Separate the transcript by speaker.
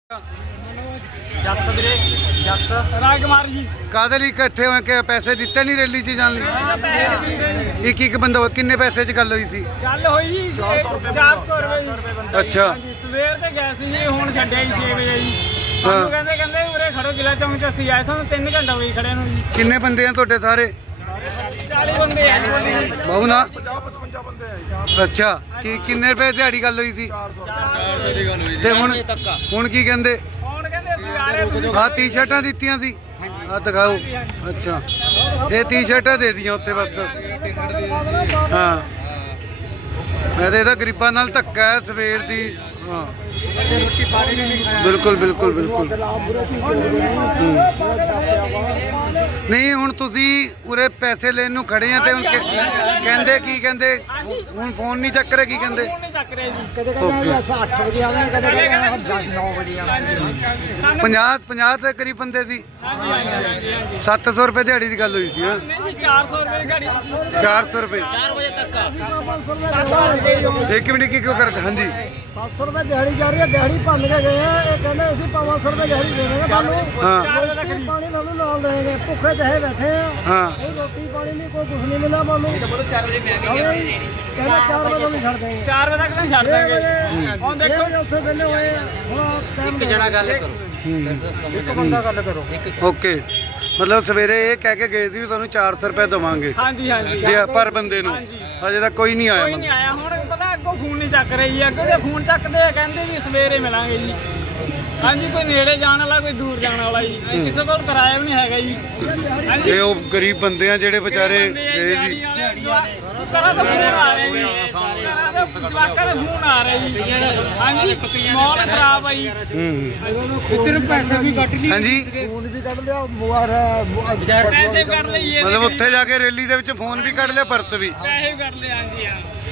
Speaker 1: ਜੱਸ ਵੀਰੇ ਜੱਸ ਰਾਜਕੁਮਾਰ ਜੀ
Speaker 2: ਕਾਹਦੇ ਲਈ ਇਕੱਠੇ ਹੋਏ ਕਿ ਪੈਸੇ ਦਿੱਤੇ ਨਹੀਂ ਰੈਲੀ 'ਚ ਜਾਣ ਲਈ? ਇੱਕ ਬੰਦਾ ਕਿੰਨੇ ਪੈਸੇ 'ਚ ਗੱਲ ਹੋਈ ਸੀ?
Speaker 1: ਗੱਲ ਹੋਈ ਜੀ 400 ਰੁਪਏ ਜੀ।
Speaker 2: ਅੱਛਾ
Speaker 1: ਹਾਂਜੀ, ਸਵੇਰ ਤੇ ਗਏ ਸੀ ਜੀ, ਹੁਣ ਛੱਡਿਆ ਜੀ 6 ਵਜੇ ਜੀ। ਸਾਨੂੰ ਕਹਿੰਦੇ ਉਰੇ ਖੜੋ ਜ਼ਿਲ੍ਹਾ ਚੌਂਕ 'ਚ ਅਸੀਂ ਆਏ, ਤੁਹਾਨੂੰ 3 ਘੰਟੇ ਹੋ ਗਏ ਖੜੇ ਨੂੰ ਜੀ।
Speaker 2: ਕਿੰਨੇ ਬੰਦੇ ਆ ਤੁਹਾਡੇ ਸਾਰੇ?
Speaker 1: 40 ਬੰਦੇ ਆ ਜੀ।
Speaker 2: ਬਾਬੂ ਨਾ
Speaker 3: 50-55 ਬੰਦੇ ਆ।
Speaker 2: ਅੱਛਾ ਕਿੰਨੇ ਰੁਪਏ ਦਿਹਾੜੀ ਗੱਲ ਹੋਈ ਸੀ?
Speaker 3: 400 ਦੀ ਗੱਲ ਹੋਈ।
Speaker 2: ਤੇ ਹੁਣ ਕੀ ਕਹਿੰਦੇ?
Speaker 1: ਹੁਣ ਕਹਿੰਦੇ ਅਸੀਂ ਆ ਰਹੇ ਤੁਸੀਂ
Speaker 2: ਆਹ ਟੀ-ਸ਼ਰਟਾਂ ਦਿੱਤੀਆਂ ਸੀ, ਆਹ ਦਿਖਾਓ। ਅੱਛਾ ਇਹ ਟੀ-ਸ਼ਰਟਾਂ ਦੇ ਦੀਆਂ ਉੱਤੇ ਬਸ। ਹਾਂ ਮੈਂ ਤੇ ਇਹਦਾ ਗਰੀਬਾਂ ਨਾਲ ਧੱਕਾ ਹੈ ਸਵੇਰ ਦੀ। ਹਾਂ ਬਿਲਕੁਲ ਬਿਲਕੁਲ ਬਿਲਕੁਲ। ਨਹੀਂ ਹੁਣ ਤੁਸੀਂ ਉਰੇ ਪੈਸੇ ਲੈਣ ਨੂੰ ਖੜੇ ਆ ਤੇ ਹੁਣ ਕਹਿੰਦੇ ਕੀ ਕਹਿੰਦੇ? ਹੁਣ ਫੋਨ ਨਹੀਂ ਚੱਕ ਰਹੇ, ਕੀ ਕਹਿੰਦੇ?
Speaker 1: ਫੋਨ ਨਹੀਂ ਚੱਕ ਰਹੇ ਜੀ।
Speaker 4: ਕਦੇ ਕਹਿੰਦੇ 8 ਵਜੇ ਆਵਾਂਗੇ, ਕਦੇ ਕਹਿੰਦੇ 9 ਵਜੇ ਆਵਾਂਗੇ।
Speaker 2: 50 ਦੇ ਕਰੀਬ ਬੰਦੇ ਸੀ।
Speaker 1: ਹਾਂਜੀ ਹਾਂਜੀ ਹਾਂਜੀ
Speaker 2: 700 ਰੁਪਏ ਦਿਹਾੜੀ ਦੀ ਗੱਲ ਹੋਈ ਸੀ। ਹਾਂ
Speaker 1: ਨਹੀਂ ਜੀ 400 ਰੁਪਏ ਦੀ ਗਾੜੀ
Speaker 2: 400 ਰੁਪਏ।
Speaker 1: 4 ਵਜੇ ਤੱਕ
Speaker 2: ਇੱਕ ਮਿੰਟ ਕੀ ਕਿਉਂ ਕਰ? ਹਾਂਜੀ
Speaker 4: 700 ਰੁਪਏ ਦਿਹਾੜੀ ਜਾ ਰਹੀ ਹੈ, ਦਿਹਾੜੀ ਭੰਨ ਕੇ ਗਏ ਆ। ਇਹ ਕਹਿੰਦੇ ਅਸੀਂ 500 ਰੁਪਏ ਦਿਹਾੜੀ ਦੇ ਦੇਵਾਂਗੇ ਤੁਹਾਨੂੰ।
Speaker 2: ਹਾਂ
Speaker 4: ਰੋਟੀ ਪਾਣੀ ਤੁਹਾਨੂੰ ਨਾਲ ਦੇਵਾਂਗੇ, ਭੁੱਖੇ ਤੇ ਬੈਠੇ ਆ।
Speaker 2: ਹਾਂ
Speaker 4: ਕੋਈ ਰੋਟੀ ਪਾਣੀ ਨਹੀਂ, ਕੋਈ ਕੁਝ ਨਹੀਂ ਮਿਲਿਆ ਸਾਨੂੰ। ਕਹਿੰਦੇ 4 ਵਜੇ ਤੁਹਾਨੂੰ ਛੱਡ ਦੇਵਾਂਗੇ।
Speaker 1: 4 ਵਜੇ ਤੱਕ ਨਹੀਂ ਛੱਡ
Speaker 4: 6
Speaker 1: ਦਾਂਗੇ।
Speaker 4: ਵਜੇ
Speaker 1: ਹੁਣ
Speaker 4: 6
Speaker 1: ਦੇਖੋ
Speaker 4: ਵਜੇ ਉੱਥੇ ਵਿਹਲੇ ਹੋਏ ਆ। ਹੁਣ ਟਾਈਮ
Speaker 1: ਜਣਾ ਗੱਲ ਕਰੋ।
Speaker 4: ਇੱਕ ਬੰਦਾ ਗੱਲ ਕਰੋ।
Speaker 2: ਓਕੇ ਮਤਲਬ ਸਵੇਰੇ ਇਹ ਕਹਿ ਕੇ ਗਏ ਸੀ ਵੀ ਤੁਹਾਨੂੰ 400 ਰੁਪਏ ਦੇਵਾਂਗੇ
Speaker 1: ਹਾਂਜੀ ਹਾਂਜੀ
Speaker 2: ਜੀ ਪਰ ਬੰਦੇ ਨੂੰ। ਹਜੇ ਤੱਕ ਕੋਈ ਨਹੀਂ ਆਇਆ
Speaker 1: ਕੋਈ ਨਹੀਂ ਆਇਆ। ਹੁਣ ਪਤਾ ਅੱਗੋਂ ਫੋਨ ਨਹੀਂ ਚੱਕ ਰਹੀ ਜੀ। ਅੱਗੋਂ ਜੇ ਫੋਨ ਚੱਕਦੇ ਆ ਕਹਿੰਦੇ ਵੀ ਸਵੇਰੇ ਮਿਲਾਂਗੇ ਜੀ। ਹਾਂਜੀ ਕੋਈ ਨੇੜੇ ਜਾਣ ਵਾਲਾ, ਕੋਈ ਦੂਰ ਜਾਣ ਵਾਲਾ ਜੀ। ਕਿਸੇ ਕੋਲ ਕਿਰਾਇਆ ਵੀ ਨਹੀਂ ਹੈਗਾ ਜੀ। ਹਾਂਜੀ
Speaker 2: ਇਹ ਉਹ ਗਰੀਬ ਬੰਦੇ ਆ ਜਿਹੜੇ ਵਿਚਾਰੇ ਗਏ ਜੀ।
Speaker 1: ਕਰਾ ਤਾਂ ਫੋਨ ਆ ਰਿਹਾ ਜੀ। ਜਵਾਕਾਂ ਦੇ ਫੋਨ ਆ ਰਿਹਾ ਜੀ। ਹਾਂਜੀ ਮੌਲ ਖਰਾਬ ਆ ਜੀ।
Speaker 4: ਇੱਧਰ ਪੈਸੇ ਵੀ ਕੱਟ ਲਈ,
Speaker 2: ਹਾਂਜੀ
Speaker 4: ਫੋਨ ਵੀ ਕੱਢ ਲਿਆ, ਮੋਬਾਈਲ
Speaker 1: ਪੈਸੇ ਵੀ ਕੱਢ ਲਈਏ।
Speaker 2: ਮਤਲਬ ਉੱਥੇ ਜਾ ਕੇ ਰੈਲੀ ਦੇ ਵਿੱਚ ਫੋਨ ਵੀ ਕੱਢ ਲਿਆ, ਪਰਸ ਵੀ।
Speaker 1: ਪੈਸੇ ਵੀ ਕੱਢ ਲਏ। ਹਾਂਜੀ ਹਾਂ